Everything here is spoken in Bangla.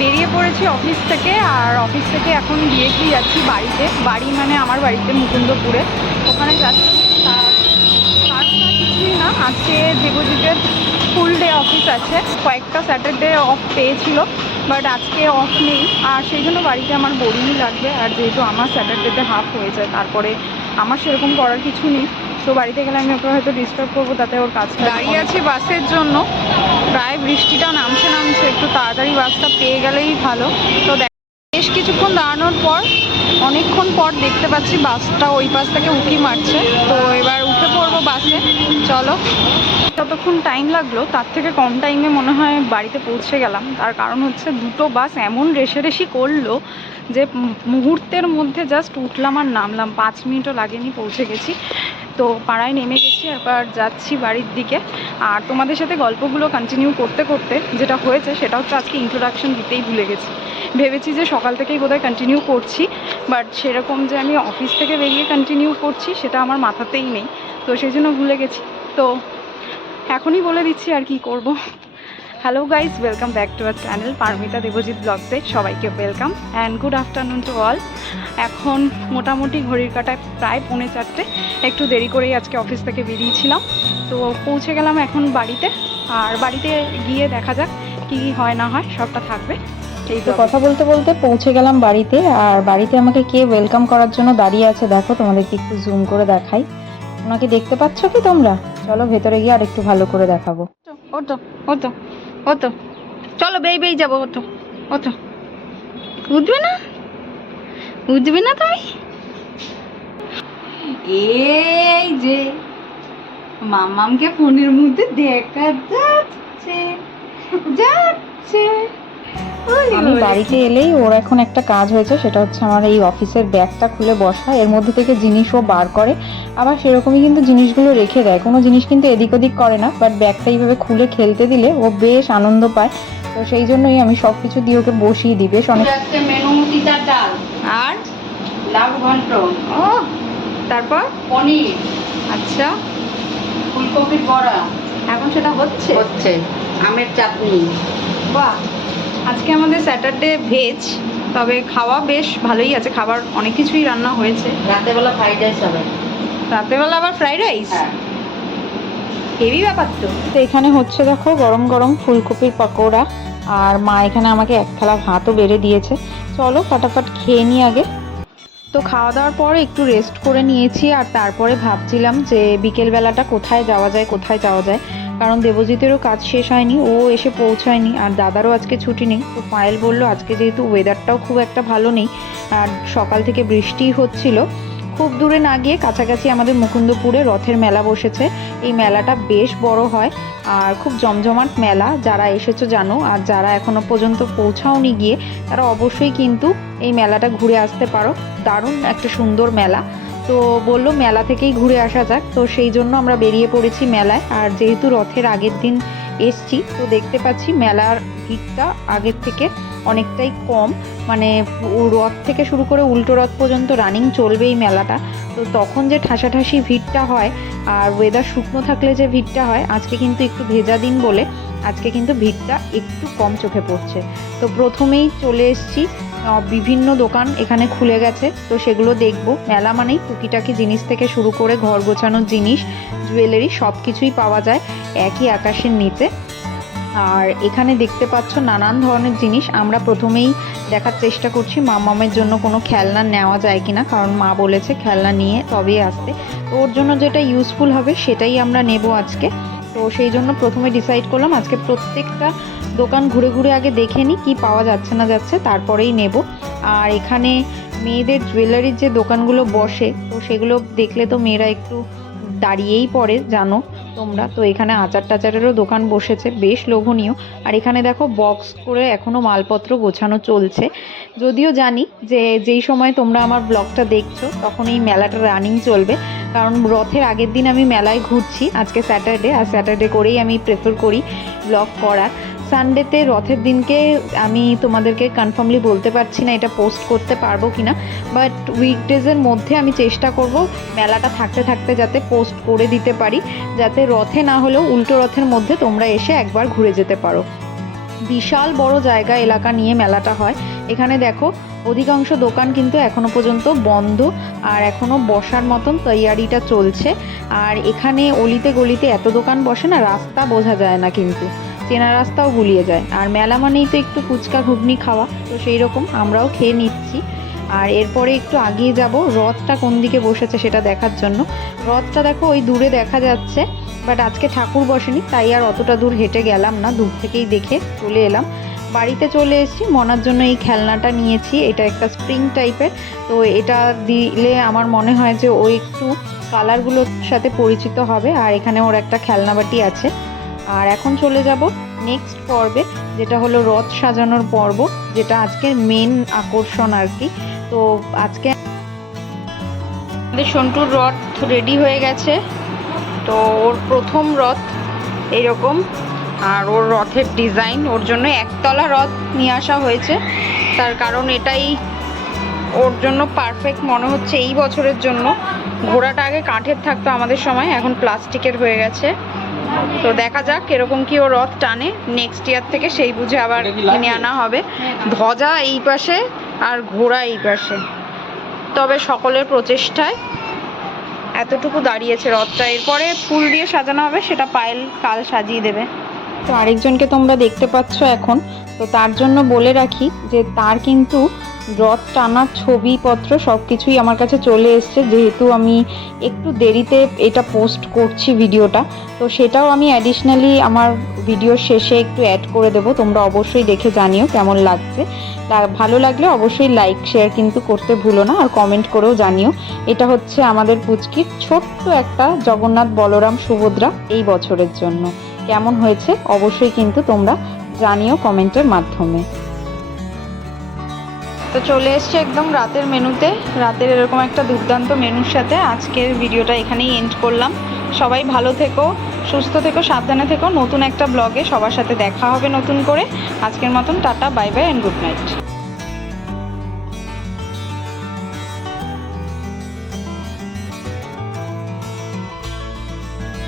বেরিয়ে পড়েছি অফিস থেকে, আর অফিস থেকে এখন ডিরেক্টলি যাচ্ছি বাড়িতে। বাড়ি মানে আমার বাড়িতে মুকুন্দপুরে, ওখানে যাচ্ছি। কারণ কিছুই না, আজকে দেবজিতের ফুল ডে অফিস আছে, কয়েকটা স্যাটারডে অফ পেয়েছিল, বাট আজকে অফ নেই, আর সেই জন্য বাড়িতে আমার বোরিংই লাগবে। আর যেহেতু আমার স্যাটারডেতে হাফ হয়ে যায়, তারপরে আমার সেরকম করার কিছু নেই, তো বাড়িতে গেলে আমি ওকে হয়তো ডিস্টার্ব করবো, তাতে ওর কাজটা। দাঁড়িয়ে আছি বাসের জন্য, প্রায় বৃষ্টিটা নামছে, একটু তাড়াতাড়ি বাসটা পেয়ে গেলেই ভালো। তো বেশ কিছুক্ষণ দাঁড়ানোর পর, অনেকক্ষণ পর দেখতে পাচ্ছি বাসটা ওই পাশ থেকে উঁকি মারছে, তো এবার উঠে পড়বো বাসে। চলো। যতক্ষণ টাইম লাগলো তার থেকে কম টাইমে মনে হয় বাড়িতে পৌঁছে গেলাম। তার কারণ হচ্ছে দুটো বাস এমন রেষারেষি করলো যে মুহূর্তের মধ্যে জাস্ট উঠলাম আর নামলাম, 5 মিনিটও লাগেনি, পৌঁছে গেছি। তো পাড়ায় নেমে গেছি, এবার যাচ্ছি বাড়ির দিকে। আর তোমাদের সাথে গল্পগুলো কন্টিনিউ করতে করতে যেটা হয়েছে সেটা হচ্ছে, আজকে ইন্ট্রোডাকশন দিতেই ভুলে গেছি। ভেবেছি যে সকাল থেকেই বোধহয় কন্টিনিউ করছি, বাট সেরকম যে আমি অফিস থেকে বেরিয়ে কন্টিনিউ করছি সেটা আমার মাথাতেই নেই, তো সেই জন্য ভুলে গেছি। তো এখনই বলে দিচ্ছি আর কি করব। Hello guys, welcome back to our channel Paromita Debjit ব্লগসে সবাইকে welcome and good afternoon to all. এখন মোটামুটি ঘড়ির কাটায় প্রায় 3:45, একটু দেরি করেই আজকে অফিস থেকে বেরিয়েছিলাম। তো পৌঁছে গেলাম এখন বাড়িতে, আর বাড়িতে গিয়ে দেখা যাক কী হয় না হয়, সবটা থাকবে। এই তো কথা বলতে বলতে পৌঁছে গেলাম বাড়িতে। আর বাড়িতে আমাকে কে ওয়েলকাম করার জন্য দাঁড়িয়ে আছে দেখো, তোমাদেরকে একটু জুম করে দেখাই। ওনাকে দেখতে পাচ্ছ কি তোমরা? চলো ভেতরে গিয়ে আর একটু ভালো করে দেখাবো। ওতো ওতো ওতো, চলো বেই যাবো। ওতো ওতো, উঠবে না, উঠবে না তুমি? এই যে মামামকে ফোনের মধ্যে দেখা যাচ্ছে যাচ্ছে। আমি বাড়িতে এলেই ওর এখন একটা কাজ হয়েছে, সেটা হচ্ছে আমার এই অফিসের ব্যাগটা খুলে বসা, এর মধ্যে থেকে জিনিস ও বার করে, আবার সেরকমই কিন্তু জিনিসগুলো রেখে দেয়। কোনো জিনিস কিন্তু এদিক ওদিক করে না, বাট ব্যাগটা এইভাবে খুলে খেলতে দিলে ও বেশ আনন্দ পায়। তো সেই জন্যই আমি সবকিছু দিয়ে ওকে বসিয়ে দিই। বেশ অনেক মেনু তিতার ডাল আর লাউ ঘন্ট, ও তারপর পনির, আচ্ছা ফুলকপির বড়া, এখন সেটা হচ্ছে হচ্ছে আমের চাটনি। বাহ, আজকে আমাদের স্যাটারডে ভেজ, তবে খাওয়া বেশ ভালোই আছে, খাবার অনেক কিছুই রান্না হয়েছে। রাতেবেলা ফ্রাইড রাইস হবে। রাতেরবেলা আবার ফ্রাইড রাইস, হ্যাঁ, হেভি ব্যাপার তো। তো এখানে হচ্ছে দেখো গরম গরম ফুলকপির পকোড়া, আর মা এখানে আমাকে এক থালা ভাতও বেড়ে দিয়েছে। চলো ফটাফট খেয়ে নিই আগে। তো খাওয়া দাওয়ার পর একটু রেস্ট করে নিয়েছি, আর তারপরে ভাবছিলাম যে বিকেলবেলাটা কোথায় যাওয়া যায়, কারণ দেবজিতেরও কাজ শেষ হয়নি, ও এসে পৌঁছায়নি, আর দাদারও আজকে ছুটি নেই। তো পায়েল বলল আজকে যেহেতু ওয়েদারটাও খুব একটা ভালো নেই, আর সকাল থেকে বৃষ্টি হচ্ছিল, খুব দূরে না গিয়ে কাছাকাছি আমাদের মুকুন্দপুরে রথের মেলা বসেছে। এই মেলাটা বেশ বড় হয় আর খুব জমজমাট মেলা। যারা এসেছো জানো, আর যারা এখনো পর্যন্ত পৌঁছাওনি গিয়ে, তারা অবশ্যই কিন্তু এই মেলাটা ঘুরে আসতে পারো। দারুণ একটা সুন্দর মেলা। তো বললো মেলা থেকেই ঘুরে আসা যাক, তো সেই জন্য আমরা বেরিয়ে পড়েছি মেলায়। আর যেহেতু রথের আগের দিন এসছি, তো দেখতে পাচ্ছি মেলার ভিড়টা আগের থেকে অনেকটাই কম, মানে রথ থেকে শুরু করে উল্টো রথ পর্যন্ত রানিং চলবে এই মেলাটা। তো তখন যে ঠাসাঠাসি ভিড়টা হয়, আর ওয়েদার শুকনো থাকলে যে ভিড়টা হয়, আজকে কিন্তু একটু ভেজা দিন বলে আজকে কিন্তু ভিড়টা একটু কম চোখে পড়ছে। তো প্রথমেই চলে এসেছি, বিভিন্ন দোকান এখানে খুলে গেছে, তো সেগুলো দেখবো। মেলা মানেই টুকিটাকি জিনিস থেকে শুরু করে ঘর গোছানোর জিনিস, জুয়েলারি সব কিছুই পাওয়া যায় একই আকাশের নিচে। আর এখানে দেখতে পাচ্ছ নানান ধরনের জিনিস। আমরা প্রথমেই দেখার চেষ্টা করছি মামামের জন্য কোনো খেলনা নেওয়া যায় কিনা, কারণ মা বলেছে খেলনা নিয়ে তবেই আসতে। তো ওর জন্য যেটা ইউজফুল হবে সেটাই আমরা নেব আজকে। তো সেই জন্য প্রথমে ডিসাইড করলাম আজকে প্রত্যেকটা দোকান ঘুরে ঘুরে আগে দেখে নিই কী পাওয়া যাচ্ছে না যাচ্ছে, তারপরেই নেব। আর এখানে মেয়েদের জুয়েলারির যে দোকানগুলো বসে, তো সেগুলো দেখলে তো মেয়েরা একটু দাঁড়িয়েই পড়ে জানো তোমরা। তো এখানে আচার টাচারেরও দোকান বসেছে, বেশ লোভনীয়। আর এখানে দেখো বক্স করে এখনও মালপত্র গোছানো চলছে। যদিও জানি যে যেই সময় তোমরা আমার ব্লগটা দেখছো তখন এই মেলাটা রানিং চলবে, কারণ রথের আগের দিন আমি মেলায় ঘুরছি। আজকে স্যাটারডে, আর স্যাটারডে করেই আমি প্রেফার করি ব্লগ করার। সানডেতে রথের দিনকে আমি তোমাদেরকে কনফার্মলি বলতে পারছি না এটা পোস্ট করতে পারবো কিনা, বাট উইকডেজের মধ্যে আমি চেষ্টা করব মেলাটা থাকতে থাকতে যাতে পোস্ট করে দিতে পারি, যাতে রথে না হলেও উল্টো রথের মধ্যে তোমরা এসে একবার ঘুরে যেতে পারো। বিশাল বড় জায়গা এলাকা নিয়ে মেলাটা হয়। এখানে দেখো অধিকাংশ দোকান কিন্তু এখনো পর্যন্ত বন্ধ, আর এখনো বসার মতন তৈয়ারিটা চলছে। আর এখানে অলিতে গলিতে এত দোকান বসে না, রাস্তা বোঝা যায় না, কিন্তু চেনা রাস্তাও গুলিয়ে যায়। আর মেলা মানেই তো একটু ফুচকা ঘুগনি খাওয়া, তো সেই রকম আমরাও খেয়ে নিচ্ছি। আর এরপরে একটু আগিয়ে যাব রথটা কোন দিকে বসেছে সেটা দেখার জন্য। রথটা দেখো ওই দূরে দেখা যাচ্ছে, বাট আজকে ঠাকুর বসেনি, তাই আর অতটা দূর হেঁটে গেলাম না, দূর থেকেই দেখে চলে এলাম। বাড়িতে চলে এসেছি, মনার জন্য এই খেলনাটা নিয়েছি। এটা একটা স্প্রিং টাইপের, তো এটা দিলে আমার মনে হয় যে ও একটু কালারগুলোর সাথে পরিচিত হবে। আর এখানে ওর একটা খেলনা বাটি আছে। আর এখন চলে যাব নেক্সট পর্বে, যেটা হলো রথ সাজানোর পর্ব, যেটা আজকের মেন আকর্ষণ আর কি। তো আজকে আমাদের সন্টুর রথ রেডি হয়ে গেছে। তো ওর প্রথম রথ এইরকম, আর ওর রথের ডিজাইন, ওর জন্য একতলা রথ নিয়ে আসা হয়েছে। তার কারণ এটাই ওর জন্য পারফেক্ট মনে হচ্ছে এই বছরের জন্য। ঘোড়াটা আগে কাঠের থাকতো আমাদের সময়, এখন প্লাস্টিকের হয়ে গেছে। তো দেখা যাক এরকম কি ও রথ টানে। নেক্সট ইয়ার থেকে সেই বুঝে আবার কিনে আনা হবে। ধ্বজা এই পাশে আর ঘোড়া এই পাশে, তবে সকলের প্রচেষ্টায় এতটুকু দাঁড়িয়েছে রথটা। এরপরে ফুল দিয়ে সাজানো হবে, সেটা পায়েল কাল সাজিয়ে দেবে। তো আরেকজনকে তোমরা দেখতে পাচ্ছ এখন, তো তার জন্য বলে রাখি যে তার কিন্তু রথ টানার ছবিপত্র সব কিছুই আমার কাছে চলে এসছে, যেহেতু আমি একটু দেরিতে এটা পোস্ট করছি ভিডিওটা, তো সেটাও আমি অ্যাডিশনালি আমার ভিডিওর শেষে একটু অ্যাড করে দেবো। তোমরা অবশ্যই দেখে জানিও কেমন লাগছে। ভালো লাগলে অবশ্যই লাইক শেয়ার কিন্তু করতে ভুলো না, আর কমেন্ট করেও জানিও। এটা হচ্ছে আমাদের পুচকির ছোট্ট একটা জগন্নাথ বলরাম সুভদ্রা এই বছরের জন্য। কেমন হয়েছে অবশ্যই কিন্তু তোমরা জানিও কমেন্টের মাধ্যমে। তো চলে এসছে একদম রাতের মেনুতে, রাতের এরকম একটা দুর্দান্ত মেনুর সাথে আজকের ভিডিওটা এখানেই এন্ড করলাম। সবাই ভালো থেকো, সুস্থ থেকো, সাবধানে থেকো। নতুন একটা ব্লগে সবার সাথে দেখা হবে নতুন করে। আজকের মতন tata, bye bye and good night.